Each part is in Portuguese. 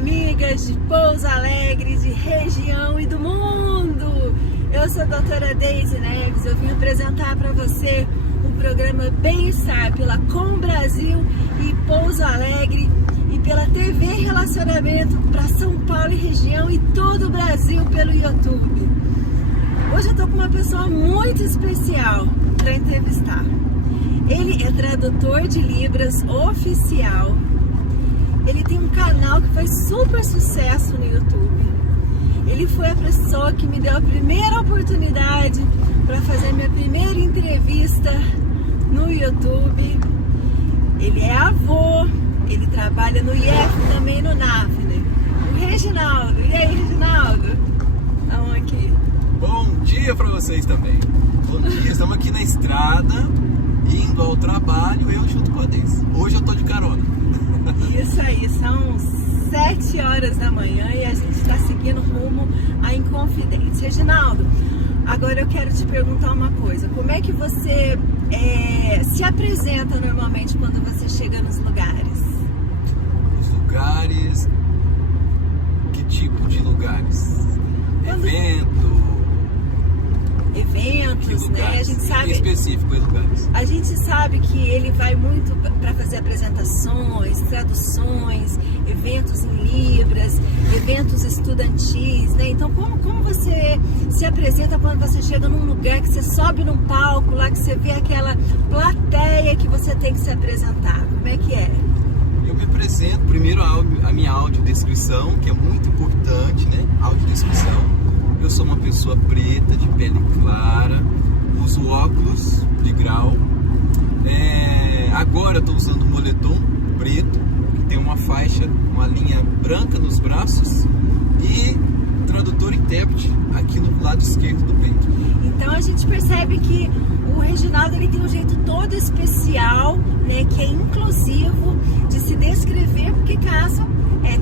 amigas de Pouso Alegre, de região e do mundo! Eu sou a doutora Deise Neves, eu vim apresentar para você o programa Bem-Estar pela Com Brasil e Pouso Alegre e pela TV Relacionamento para São Paulo e região e todo o Brasil pelo YouTube. Hoje eu estou com uma pessoa muito especial para entrevistar. Ele é tradutor de Libras oficial. Ele tem um canal que faz super sucesso no YouTube. Ele foi a pessoa que me deu a primeira oportunidade para fazer minha primeira entrevista no YouTube. Ele é avô, ele trabalha no IF também no NAF, né? O Reginaldo. E aí, Reginaldo? Estamos aqui. Bom dia para vocês também. Bom dia, estamos aqui na estrada, indo ao trabalho, eu junto com a Deise. Hoje eu tô de carona. Isso aí, são 7 horas da manhã e a gente está seguindo rumo a Inconfidentes. Reginaldo, agora eu quero te perguntar uma coisa. Como é que você se apresenta normalmente quando você chega nos lugares? Os lugares... Que tipo de lugares? Eventos, né? A gente sabe, específico em lugares. A gente sabe que ele vai muito para fazer apresentações, traduções, eventos em Libras, eventos estudantis, né? Então, como você se apresenta quando você chega num lugar que você sobe num palco lá, que você vê aquela plateia que você tem que se apresentar? Como é que é? Eu me apresento, primeiro a minha audiodescrição, que é muito importante, né? Audiodescrição. Eu sou uma pessoa preta, de pele clara, uso óculos de grau. Agora eu estou usando um moletom preto, que tem uma faixa, uma linha branca nos braços e tradutor intérprete aqui no lado esquerdo do peito. Então a gente percebe que o Reginaldo ele tem um jeito todo especial, né, que é inclusivo de se descrever, porque caso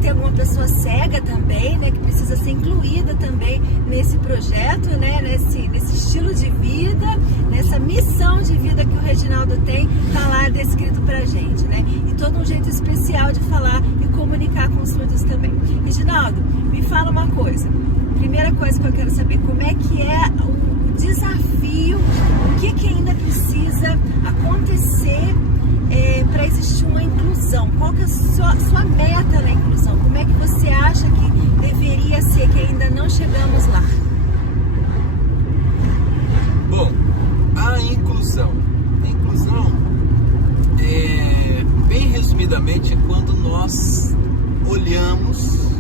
tem alguma pessoa cega também, né, que precisa ser incluída também nesse projeto, né, nesse estilo de vida, nessa missão de vida que o Reginaldo tem, tá lá descrito pra gente, né, e todo um jeito especial de falar e comunicar com os surdos também. Reginaldo, me fala uma coisa. Primeira coisa que eu quero saber, como é que é o desafio, o que ainda precisa acontecer para existir uma inclusão? Qual que é a sua meta na inclusão? Como é que você acha que deveria ser, que ainda não chegamos lá? Bom, a inclusão, bem resumidamente, é quando nós olhamos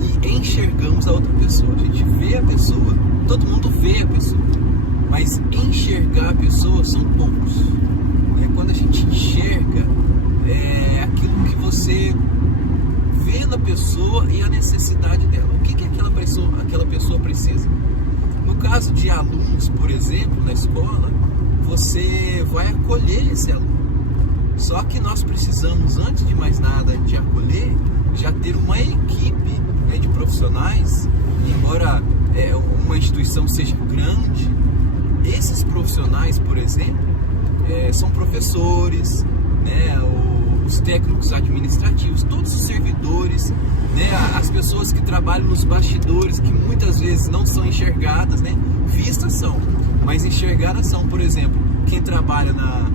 e enxergamos a outra pessoa. A gente vê a pessoa, todo mundo vê a pessoa, mas enxergar a pessoa são poucos. Quando a gente enxerga, é aquilo que você vê na pessoa e a necessidade dela. O que aquela pessoa precisa? No caso de alunos, por exemplo, na escola, você vai acolher esse aluno. Só que nós precisamos, antes de mais nada, de acolher, já ter uma equipe, né, de profissionais. Embora uma instituição seja grande, esses profissionais, por exemplo, são professores, né, os técnicos administrativos, todos os servidores, né, as pessoas que trabalham nos bastidores, que muitas vezes não são enxergadas, né, vistas são, mas enxergadas são. Por exemplo, quem trabalha na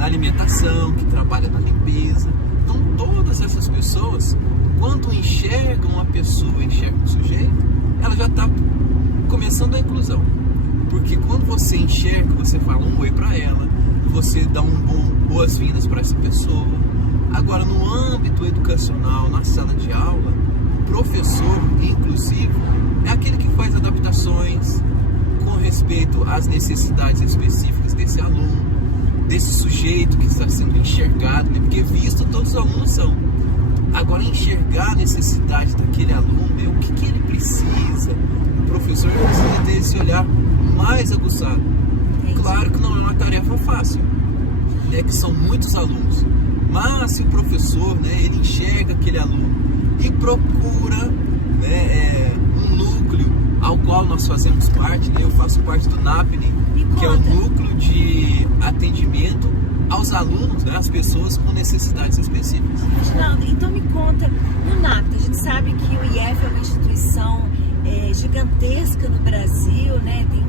alimentação, que trabalha na limpeza. Então todas essas pessoas, quando enxergam a pessoa, enxergam o sujeito, ela já está começando a inclusão. Porque quando você enxerga, você fala um oi para ela, você dá boas-vindas para essa pessoa. Agora, no âmbito educacional, na sala de aula, o professor inclusivo é aquele que faz adaptações com respeito às necessidades específicas desse aluno, desse sujeito que está sendo enxergado, né? Porque visto todos os alunos são. Agora, enxergar a necessidade daquele aluno, né? O que ele precisa, o professor precisa ter esse olhar mais aguçado. Claro que não é uma tarefa fácil, né? Que são muitos alunos, mas se o professor, né, ele enxerga aquele aluno e procura, né, um núcleo ao qual nós fazemos parte, né? Eu faço parte do NAPNE, que é o núcleo de atendimento aos alunos, né, às pessoas com necessidades específicas. Reginaldo, então me conta, no NAPNE, a gente sabe que o IF é uma instituição gigantesca no Brasil, né? Tem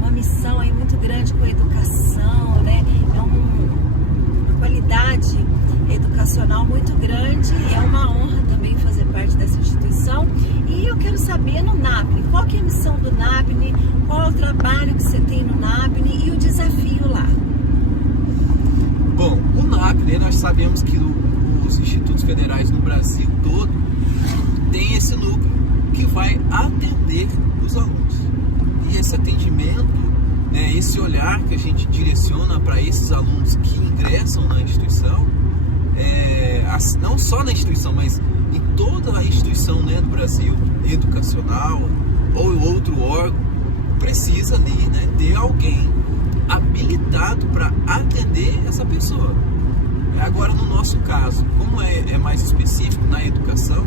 uma missão aí muito grande com a educação, né? É uma qualidade educacional muito grande e é uma honra também fazer parte dessa instituição. E eu quero saber no NAPNE, qual que é a missão do NAPNE, qual é o trabalho que você tem no NAPNE e o desafio lá? Bom, o NAPNE, nós sabemos que os institutos federais no Brasil todo tem esse núcleo que vai atender os alunos. E esse atendimento, né, esse olhar que a gente direciona para esses alunos que ingressam na instituição, não só na instituição, mas em toda a instituição, né, do Brasil, educacional ou outro órgão, precisa ali, né, ter alguém habilitado para atender essa pessoa. Agora, no nosso caso, como é mais específico na educação,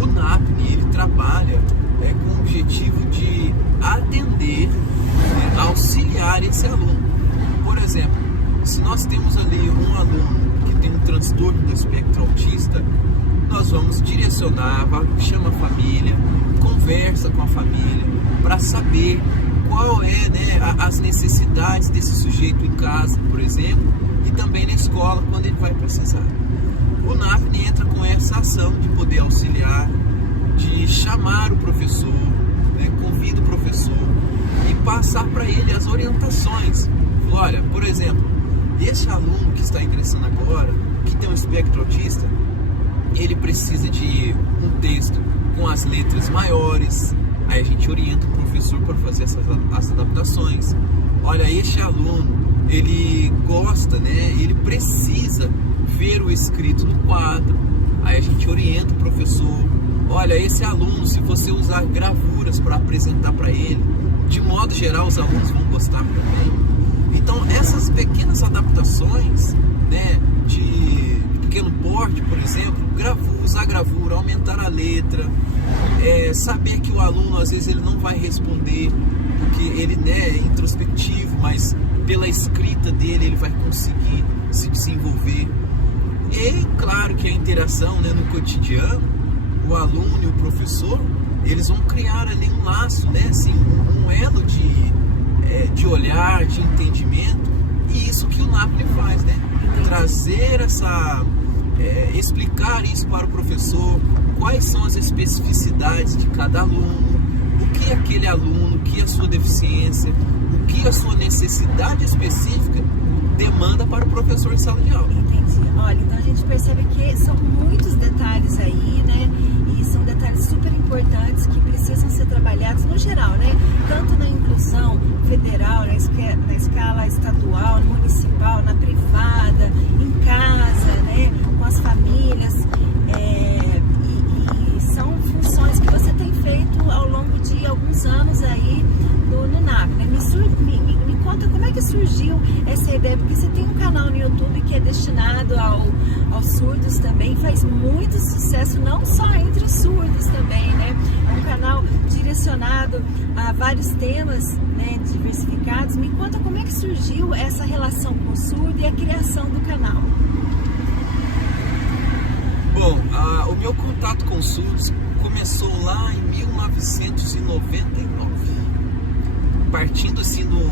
o NAPNE, ele trabalha com o objetivo de atender, né, auxiliar esse aluno. Por exemplo, se nós temos ali um aluno que tem um transtorno do espectro autista, nós vamos direcionar, chama a família, conversa com a família para saber qual é, né, as necessidades desse sujeito em casa, por exemplo, e também na escola, quando ele vai precisar. O NAPNE entra com essa ação de poder auxiliar, de chamar o professor, né, convida o professor e passar para ele as orientações. Olha, por exemplo, esse aluno que está ingressando agora, que tem um espectro autista, ele precisa de um texto com as letras maiores. Aí a gente orienta o professor para fazer as adaptações. Olha, este aluno, ele gosta, né? Ele precisa ver o escrito no quadro. Aí a gente orienta o professor. Olha, esse aluno, se você usar gravuras para apresentar para ele, de modo geral os alunos vão gostar também. Então essas pequenas adaptações, né, de pequeno porte, por exemplo, usar gravura, aumentar a letra, saber que o aluno às vezes ele não vai responder porque ele, né, é introspectivo, mas pela escrita dele ele vai conseguir se desenvolver. E claro que a interação, né, no cotidiano, o aluno e o professor, eles vão criar ali um laço, né, assim, um elo de olhar, de entendimento, e isso que o NAPNE faz, né? Trazer explicar isso para o professor, quais são as especificidades de cada aluno, o que aquele aluno, o que a sua deficiência, o que a sua necessidade específica demanda para o professor em sala de aula. Entendi. Olha, então a gente percebe que são muitos detalhes aí, né? E são detalhes super importantes que precisam ser trabalhados no geral, né? Tanto na inclusão federal, na escala estadual, municipal, na privada, em casa, né? Com as famílias. E são funções que você tem feito ao longo de alguns anos aí no NAPNE, né? Me conta como é que surgiu essa ideia, porque você tem um canal no YouTube que é destinado aos surdos também, faz muito sucesso, não só entre os surdos também, né? É um canal direcionado a vários temas, né, diversificados. Me conta como é que surgiu essa relação com o surdo e a criação do canal. Bom, o meu contato com os surdos começou lá em 1999. Partindo assim no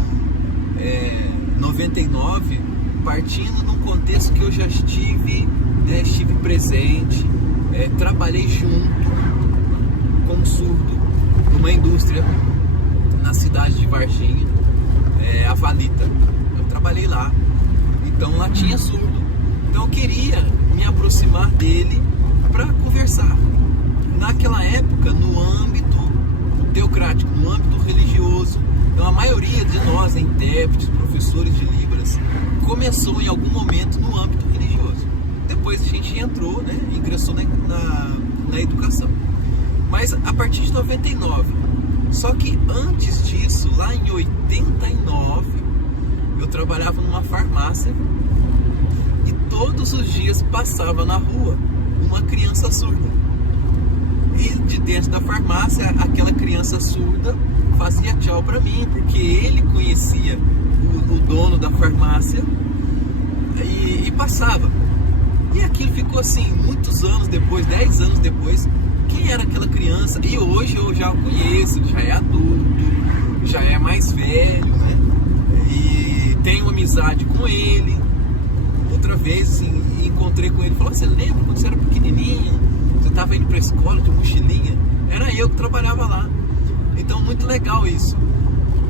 99, partindo num contexto que eu já estive, né, estive presente, trabalhei junto com um surdo numa indústria na cidade de Varginha, a Valita. Eu trabalhei lá, então lá tinha surdo. Então eu queria me aproximar dele para conversar. Naquela época, no âmbito teocrático, no âmbito religioso, então a maioria de nós, intérpretes, professores de Libras, escolas, começou em algum momento no âmbito religioso. Depois a gente entrou, né, ingressou na educação. Mas a partir de 99. Só que antes disso, lá em 89, eu trabalhava numa farmácia e todos os dias passava na rua uma criança surda. E de dentro da farmácia, aquela criança surda fazia tchau para mim, porque ele conhecia o dono da farmácia e passava. E aquilo ficou assim, muitos anos depois, 10 anos depois, quem era aquela criança? E hoje eu já o conheço, já é adulto, já é mais velho, né? E tenho amizade com ele. Outra vez, assim, encontrei com ele, falou: você lembra quando você era pequenininho? Você estava indo para a escola de mochilinha? Era eu que trabalhava lá. Então, muito legal isso.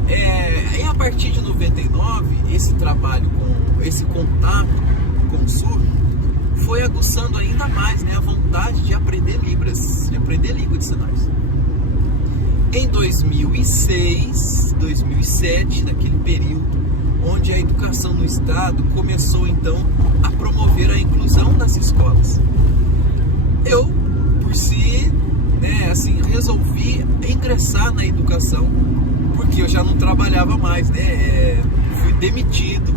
E a partir de 99, esse trabalho, esse contato com o surdo, foi aguçando ainda mais, né, a vontade de aprender Libras, de aprender língua de sinais. Em 2006, 2007, naquele período, onde a educação no estado começou então a promover a inclusão nas escolas. Eu, por si, né, assim, resolvi ingressar na educação, porque eu já não trabalhava mais, né, fui demitido.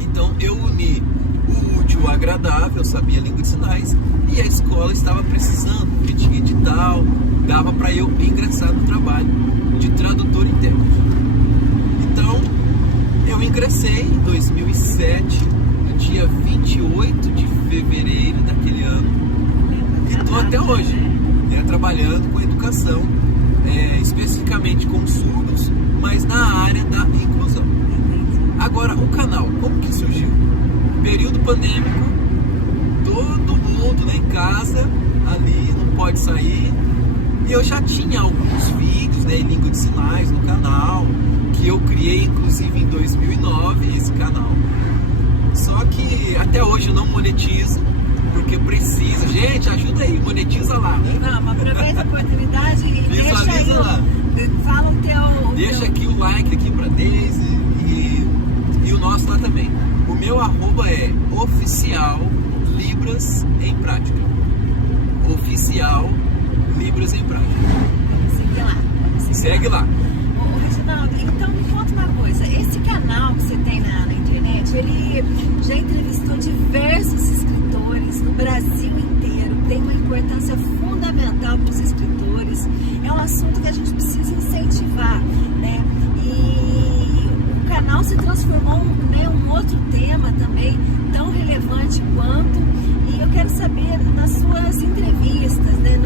Então eu uni o útil ao agradável, eu sabia língua de sinais e a escola estava precisando, porque tinha edital, dava para eu ingressar no trabalho de tradutor e intérprete. Então eu ingressei em 2007, no dia 28 de fevereiro daquele ano, e estou até hoje, né, trabalhando com educação, especificamente com surdos, mas na área da inclusão. Agora, o canal, como que surgiu? Período pandêmico, todo mundo, né, em casa, ali, não pode sair. E eu já tinha alguns vídeos, né, em língua de sinais no canal, que eu criei inclusive em 2009, esse canal. Só que até hoje eu não monetizo, porque precisa. Gente, ajuda aí, monetiza lá. Vamos, aproveita a oportunidade e deixa aí, lá. Fala o teu... Deixa aqui o like aqui pra Daisy e o nosso lá também. O meu arroba é oficial Libras em Prática. Oficial Libras em Prática. Segue lá. Segue lá. Ô, Reginaldo, então me conta uma coisa. Esse canal que você tem na internet, ele já entrevistou diversos escritores no Brasil inteiro. Tem uma importância fundamental para os escritores. É um assunto que a gente precisa incentivar, né? E o canal se transformou, né, um outro tema também tão relevante quanto. E eu quero saber, nas suas entrevistas, né,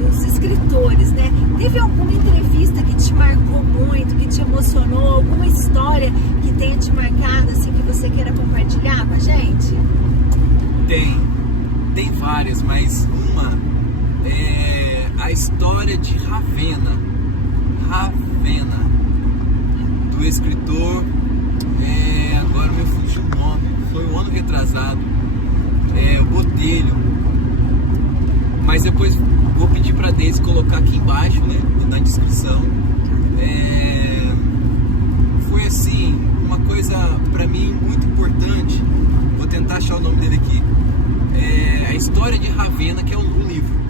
nos escritores, né, teve alguma entrevista que te marcou muito, que te emocionou, alguma história que tenha te marcado, assim, que você queira compartilhar com a gente? Tem várias, mas uma é a história de Ravena, do escritor, agora me fugiu o nome, foi um ano retrasado, o Botelho, mas depois vou pedir para Deise colocar aqui embaixo, né, na descrição. Foi assim, uma coisa para mim muito importante, vou tentar achar o nome dele aqui, a história de Ravena, que é um livro.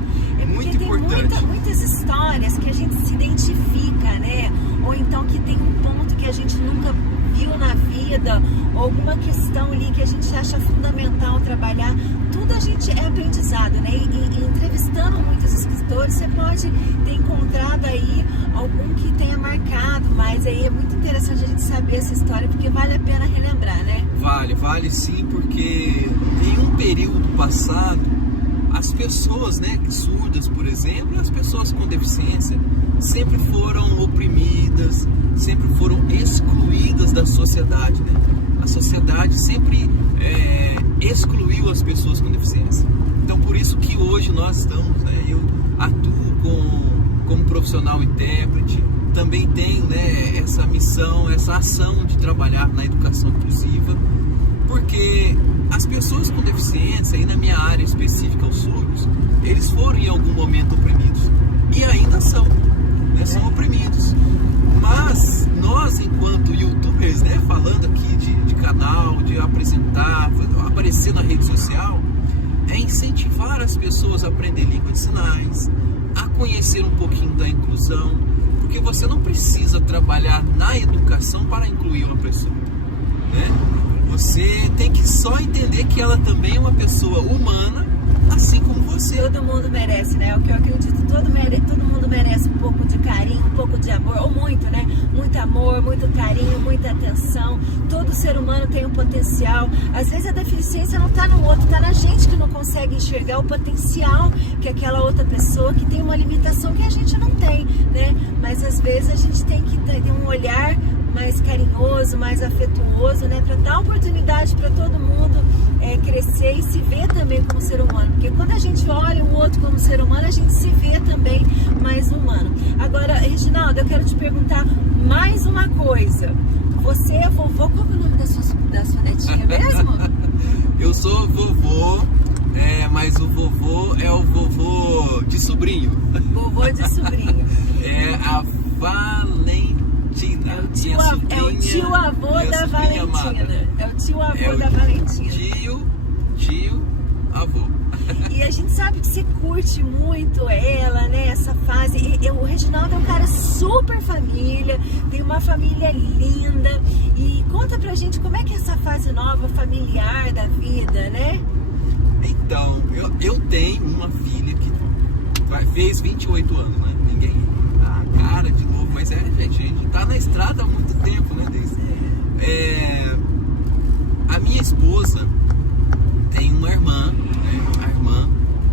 Muito importante. Tem muitas histórias que a gente se identifica, né? Ou então que tem um ponto que a gente nunca viu na vida, ou alguma questão ali que a gente acha fundamental trabalhar. Tudo a gente é aprendizado, né? E entrevistando muitos escritores, você pode ter encontrado aí algum que tenha marcado, mas aí é muito interessante a gente saber essa história, porque vale a pena relembrar, né? Vale sim, porque em um período passado, as pessoas, né, surdas, por exemplo, e as pessoas com deficiência sempre foram oprimidas, sempre foram excluídas da sociedade, né? A sociedade sempre excluiu as pessoas com deficiência. Então, por isso que hoje nós estamos, né, eu atuo como profissional intérprete, também tenho, né, essa missão, essa ação de trabalhar na educação inclusiva, porque as pessoas com deficiência, e na minha área específica, os surdos, eles foram em algum momento oprimidos. E ainda são, né? São oprimidos. Mas nós, enquanto youtubers, nós, né, falando aqui de canal, de apresentar, aparecer na rede social, é incentivar as pessoas a aprender língua de sinais, a conhecer um pouquinho da inclusão, porque você não precisa trabalhar na educação para incluir uma pessoa, né? Você tem que só entender que ela também é uma pessoa humana, assim como você. Todo mundo merece, né? É o que eu acredito, todo mundo merece um pouco de carinho, um pouco de amor, ou muito, né? Muito amor, muito carinho, muita atenção. Todo ser humano tem um potencial. Às vezes a deficiência não está no outro, está na gente que não consegue enxergar o potencial que aquela outra pessoa que tem uma limitação que a gente não tem, né? Mas às vezes a gente tem que ter um olhar mais carinhoso, mais afetuoso, né? Para dar oportunidade para todo mundo crescer e se ver também como ser humano. Porque quando a gente olha o outro como ser humano, a gente se vê também mais humano. Agora, Reginaldo, eu quero te perguntar mais uma coisa. Você é vovô, qual é o nome da sua netinha mesmo? Eu sou vovô, mas o vovô é o vovô de sobrinho. Vovô de sobrinho. É a Valentina. É o tio avô da Valentina. É o tio avô da Valentina. Tio avô. E a gente sabe que você curte muito ela, né? Essa fase. O Reginaldo é um cara super família, tem uma família linda. E conta pra gente como é que é essa fase nova familiar da vida, né? Então, eu tenho uma filha que fez 28 anos, né? Ninguém cara de novo, mas gente, a gente tá na estrada há muito tempo, né, Deise? A minha esposa tem uma irmã, né?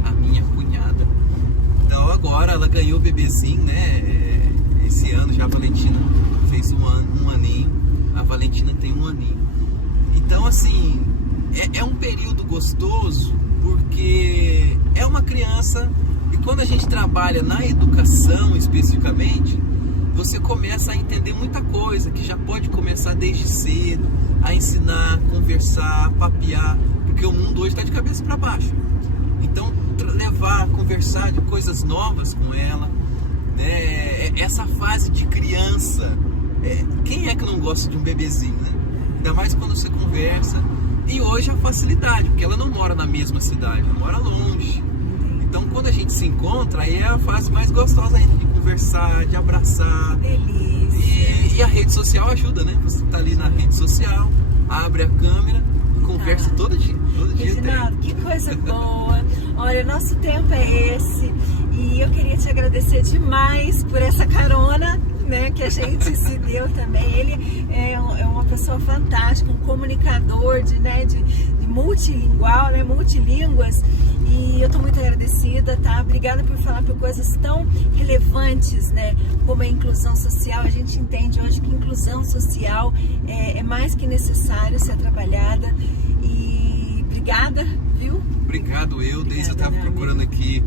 A minha cunhada. Então agora ela ganhou o bebezinho, né? Esse ano já a Valentina fez um aninho, a Valentina tem 1 aninho. Então assim, é um período gostoso porque é uma criança. E quando a gente trabalha na educação especificamente, você começa a entender muita coisa, que já pode começar desde cedo, a ensinar, conversar, papear, porque o mundo hoje está de cabeça para baixo. Então, levar, conversar de coisas novas com ela, né? Essa fase de criança, quem é que não gosta de um bebezinho, né? Ainda mais quando você conversa. E hoje a facilidade, porque ela não mora na mesma cidade, ela mora longe. Então, quando a gente se encontra, aí é a fase mais gostosa ainda de conversar, de abraçar. Delícia. E a rede social ajuda, né? Você tá ali na rede social, abre a câmera e conversa todo dia. Reginaldo, que coisa boa. Olha, nosso tempo é esse. E eu queria te agradecer demais por essa carona, né, que a gente se deu também. Ele é uma pessoa fantástica, um comunicador de multilingual, né, multilínguas. E eu estou muito agradecida, tá? Obrigada por falar por coisas tão relevantes, né? Como a inclusão social. A gente entende hoje que inclusão social é mais que necessário ser trabalhada. E obrigada, viu? Obrigado, Deise, eu estava procurando aqui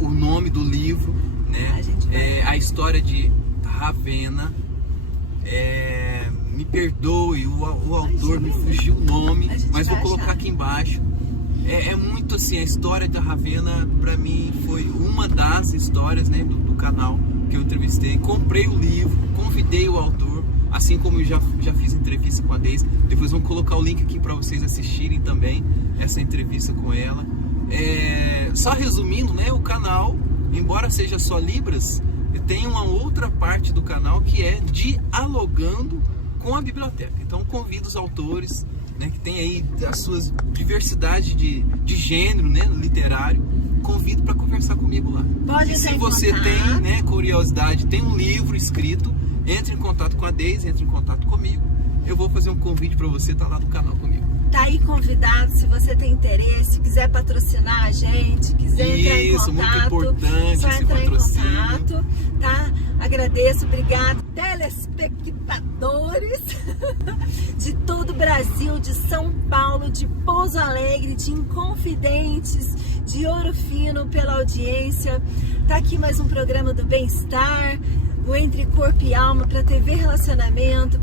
o nome do livro, né? A história de Ravenna. Me perdoe, o autor me fugiu o nome, mas vou colocar aqui embaixo. É muito assim, a história da Ravenna, pra mim, foi uma das histórias, né, do canal que eu entrevistei. Comprei o livro, convidei o autor, assim como eu já fiz entrevista com a Deise. Depois vamos colocar o link aqui para vocês assistirem também essa entrevista com ela. Só resumindo, né, o canal, embora seja só Libras, tem uma outra parte do canal que é dialogando com a biblioteca. Então convido os autores, né, que tem aí as suas diversidade de gênero, né, literário, convido para conversar comigo lá. Pode e se você tem, né, curiosidade, tem um livro escrito, entre em contato com a Deise, entre em contato comigo. Eu vou fazer um convite para você estar lá no canal comigo. Tá aí convidado, se você tem interesse, quiser patrocinar a gente, quiser entrar em contato. Muito importante só esse entrar patrocínio. Em contato, tá? Agradeço, obrigado. Telespectadores de todo o Brasil, de São Paulo, de Pouso Alegre, de Inconfidentes, de Ouro Fino, pela audiência. Tá aqui mais um programa do Bem-Estar, o Entre Corpo e Alma, para TV Relacionamento,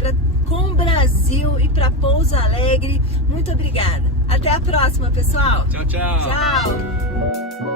com o Brasil e para Pouso Alegre. Muito obrigada. Até a próxima, pessoal. Tchau, tchau. Tchau.